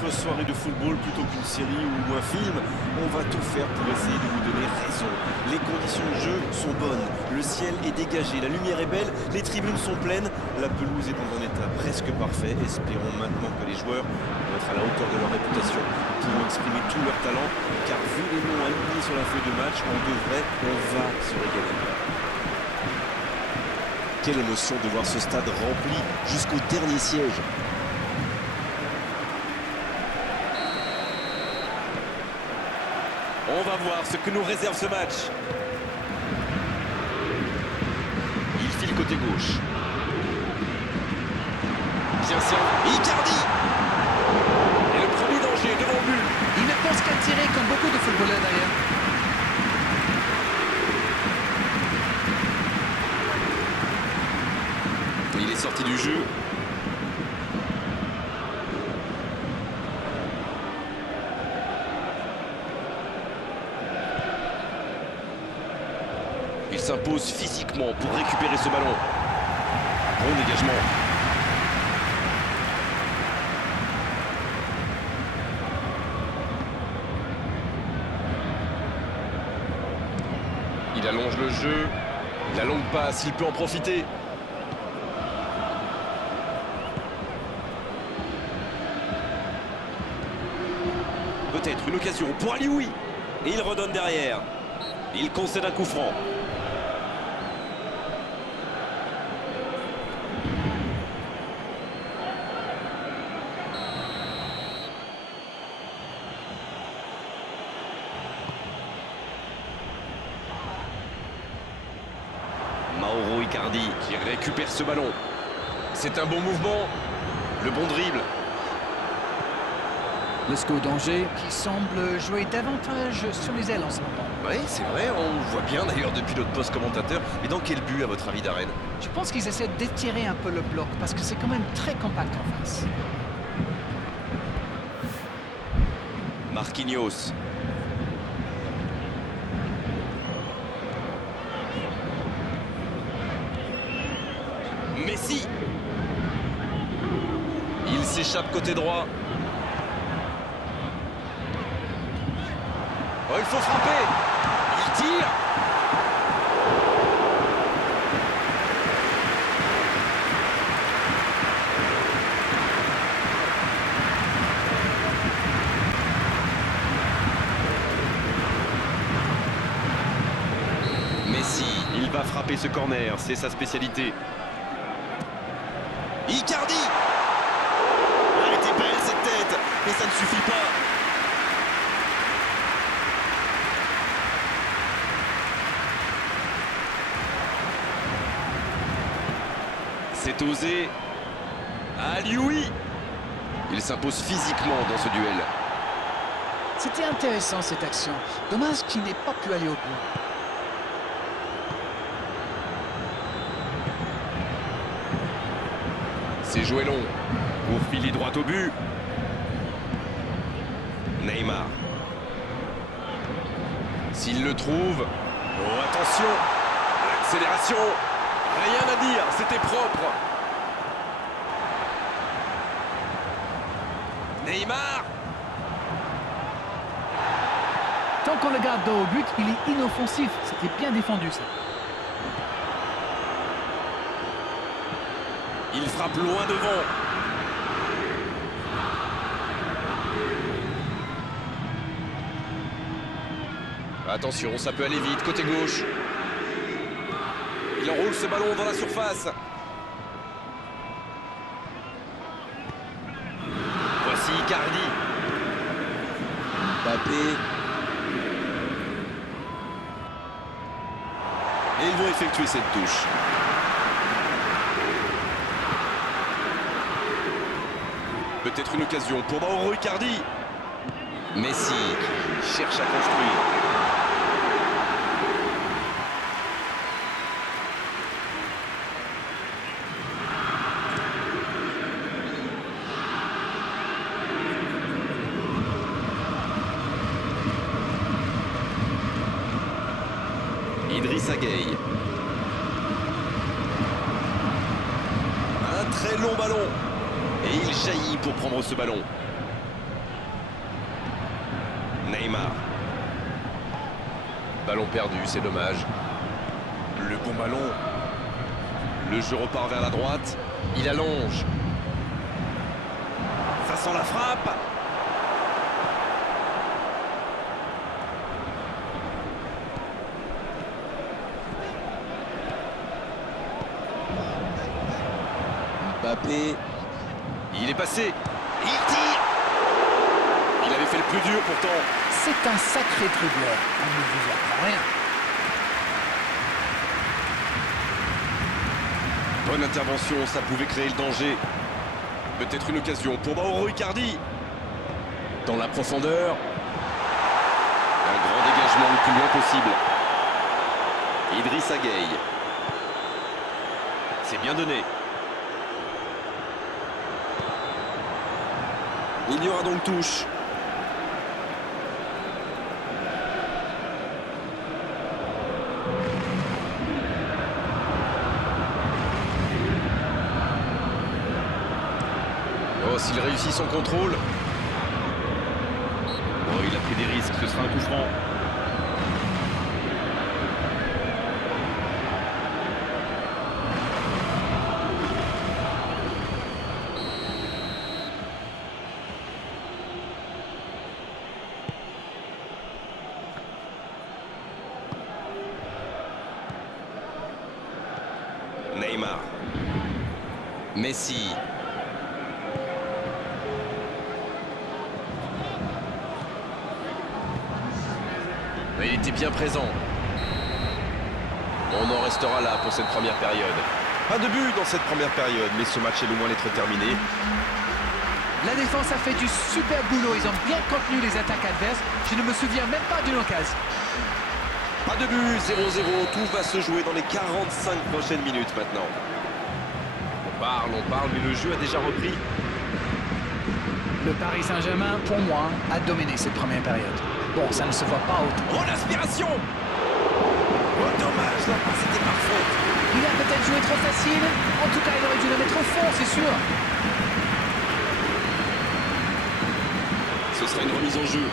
votre soirée de football plutôt qu'une série ou un film. On va tout faire pour essayer de vous donner raison. Les conditions de jeu sont bonnes, le ciel est dégagé, la lumière est belle, les tribunes sont pleines, la pelouse est dans un état presque parfait. Espérons maintenant que les joueurs vont être à la hauteur de leur réputation, pourront exprimer tout leur talent, car vu les noms alignés sur la feuille de match, on va se régaler. Quelle émotion de voir ce stade rempli jusqu'au dernier siège. On va voir ce que nous réserve ce match. Il file côté gauche. Bien servi. Icardi. Et le premier danger devant le but. Il ne pense qu'à tirer comme beaucoup de footballeurs d'ailleurs. Il est sorti du jeu. Il s'impose physiquement pour récupérer ce ballon. Bon dégagement. Il allonge le jeu. La longue passe, il peut en profiter. Peut-être une occasion pour Alioui. Et il redonne derrière. Il concède un coup franc. Mauro Icardi qui récupère ce ballon. C'est un bon mouvement. Le bon dribble. Le SCO d'Angers qui semble jouer davantage sur les ailes en ce moment. Oui, c'est vrai, on le voit bien d'ailleurs depuis notre poste commentateur. Mais dans quel but à votre avis, Darren? Je pense qu'ils essaient d'étirer un peu le bloc parce que c'est quand même très compact en face. Marquinhos. Messi. Il s'échappe côté droit. Oh, il faut frapper. Il tire. Messi, il va frapper ce corner, c'est sa spécialité. Icardi. Elle était belle cette tête, mais ça ne suffit pas. C'est osé. Alioui. Il s'impose physiquement dans ce duel. C'était intéressant cette action. Dommage qu'il n'ait pas pu aller au bout. C'est joué long. Pour filer droit au but. Neymar. S'il le trouve. Oh, attention. L'accélération. Rien à dire, c'était propre. Neymar. Tant qu'on le garde dos au but, il est inoffensif. C'était bien défendu ça. Il frappe loin devant. Attention, ça peut aller vite, côté gauche. Il enroule ce ballon dans la surface. Voici Icardi. Mbappé. Et ils vont effectuer cette touche. Peut-être une occasion pour Mauro Icardi. Messi qui cherche à construire. Idrissa Gueye. Un très long ballon. Et il jaillit pour prendre ce ballon. Neymar. Ballon perdu, c'est dommage. Le bon ballon. Le jeu repart vers la droite. Il allonge. Ça sent la frappe. Mbappé. Il est passé. Il tire. Il avait fait le plus dur pourtant. C'est un sacré dribbleur. On ne vous apprend rien. Bonne intervention, ça pouvait créer le danger. Peut-être une occasion pour Mauro Icardi. Dans la profondeur. Un grand dégagement le plus loin possible. Idrissa Gueye. C'est bien donné. Il y aura donc touche. Oh, s'il réussit son contrôle. Oh, il a pris des risques, ce sera un coup franc. Neymar. Messi. Il était bien présent. On en restera là pour cette première période. Pas de but dans cette première période, mais ce match est loin d'être terminé. La défense a fait du super boulot. Ils ont bien contenu les attaques adverses. Je ne me souviens même pas d'une occasion. Pas de but, 0-0. Tout va se jouer dans les 45 prochaines minutes maintenant. On parle, mais le jeu a déjà repris. Le Paris Saint-Germain, pour moi, a dominé cette première période. Bon, ça ne se voit pas autant. Oh, l'aspiration! Oh, dommage, la passe était parfaite. Il a peut-être joué trop facile. En tout cas, il aurait dû le mettre au fond, c'est sûr. Ce sera une remise en jeu.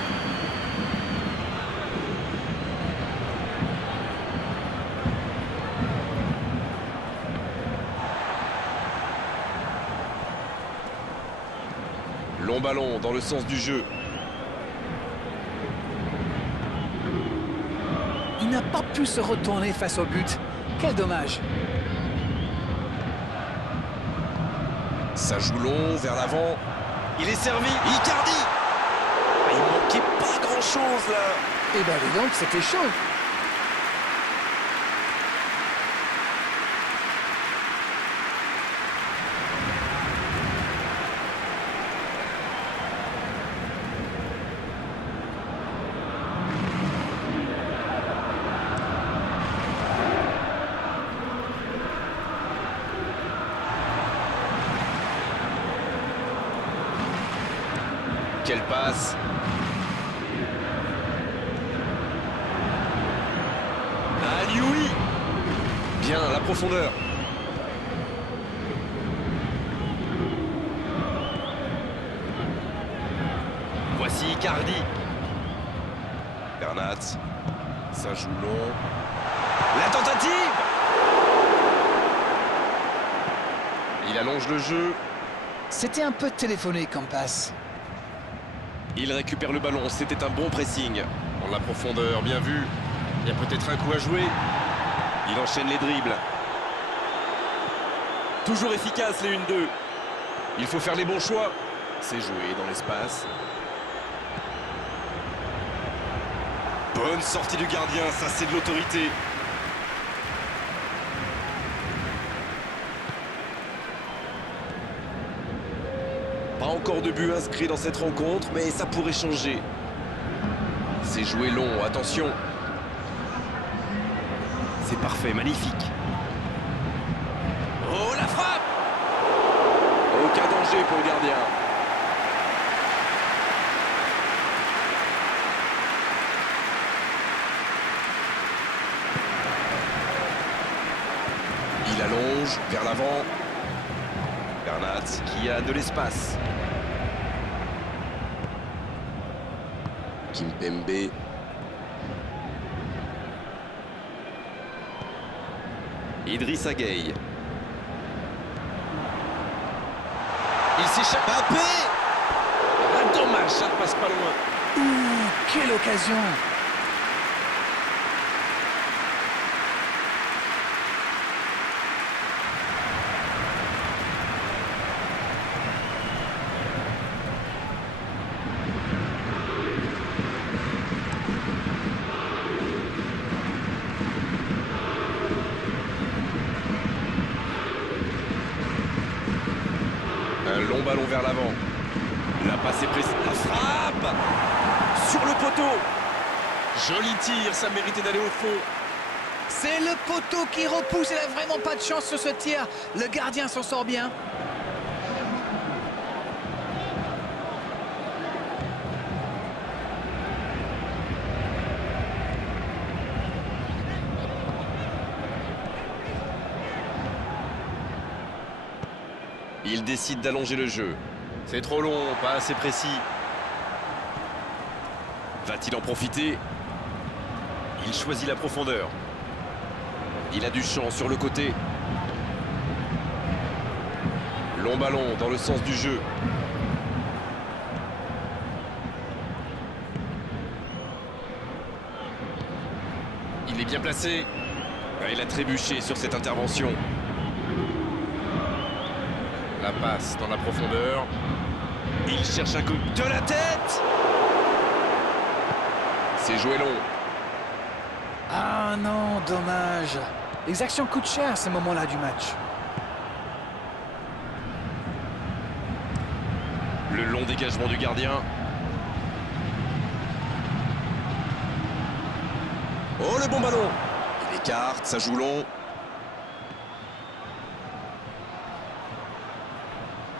Long ballon dans le sens du jeu. Il n'a pas pu se retourner face au but. Quel dommage. Ça joue long, vers l'avant. Il est servi. Icardi. Il manquait pas grand-chose là. Eh ben, dis donc, c'était chaud. Quelle passe. Alioui. Bien, la profondeur. Voici Icardi. Bernat. Ça joue long. La tentative. Il allonge le jeu. C'était un peu téléphoné comme passe. Il récupère le ballon, c'était un bon pressing. En la profondeur, bien vu. Il y a peut-être un coup à jouer. Il enchaîne les dribbles. Toujours efficace les 1-2. Il faut faire les bons choix. C'est joué dans l'espace. Bonne sortie du gardien, ça c'est de l'autorité. Pas encore de but inscrit dans cette rencontre, mais ça pourrait changer. C'est joué long, attention. C'est parfait, magnifique. Oh, la frappe! Aucun danger pour le gardien. Il allonge vers l'avant. Bernat qui a de l'espace. Kimpembe. Idrissa Gueye. Il s'échappe. Mbappé. Ah, dommage, ça ne passe pas loin. Ouh, quelle occasion! Un long ballon vers l'avant. La passe est précise. La frappe sur le poteau. Joli tir, ça méritait d'aller au fond. C'est le poteau qui repousse, il n'a vraiment pas de chance sur ce tir. Le gardien s'en sort bien. Il décide d'allonger le jeu. C'est trop long, pas assez précis. Va-t-il en profiter? Il choisit la profondeur. Il a du champ sur le côté. Long ballon dans le sens du jeu. Il est bien placé. Ah, il a trébuché sur cette intervention. La passe dans la profondeur. Il cherche un coup de la tête. C'est joué long. Ah non, dommage. Les actions coûtent cher à ce moment-là du match. Le long dégagement du gardien. Oh, le bon ballon. Il écarte, ça joue long.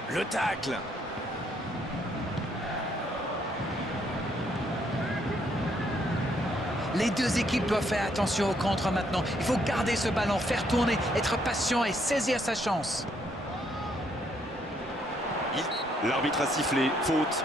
Le tacle. Les deux équipes doivent faire attention au contre maintenant. Il faut garder ce ballon, faire tourner, être patient et saisir sa chance. L'arbitre a sifflé. Faute.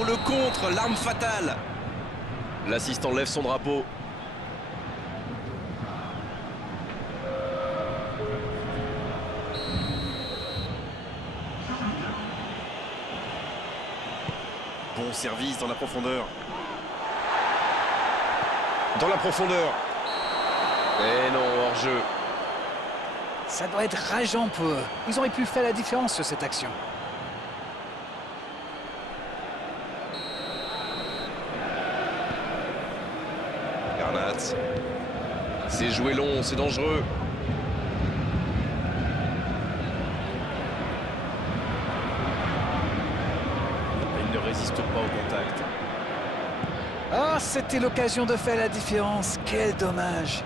Oh, le contre, l'arme fatale. L'assistant lève son drapeau. Bon service dans la profondeur. Dans la profondeur. Et non, hors-jeu. Ça doit être rageant pour eux. Ils auraient pu faire la différence sur cette action. Garnatt. C'est joué long, c'est dangereux. Il ne résiste pas au contact. Ah, c'était l'occasion de faire la différence. Quel dommage.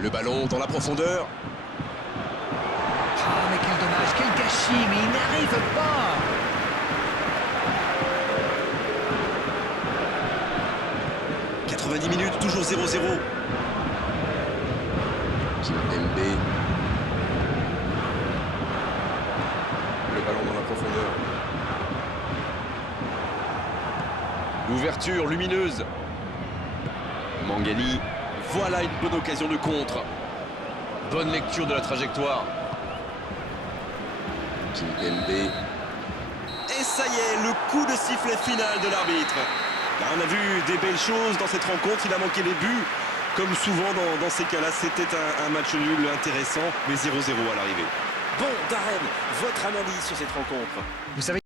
Le ballon dans la profondeur. Ah, mais quel dommage, quel gâchis, mais il n'arrive pas. 90 minutes, toujours 0-0. Kimpembe. Le ballon dans la profondeur. L'ouverture lumineuse. Mangani, voilà une bonne occasion de contre. Bonne lecture de la trajectoire. Kimpembe. Et ça y est, le coup de sifflet final de l'arbitre. On a vu des belles choses dans cette rencontre, il a manqué les buts. Comme souvent dans ces cas-là, c'était un match nul intéressant, mais 0-0 à l'arrivée. Bon, Darren, votre analyse sur cette rencontre? Vous savez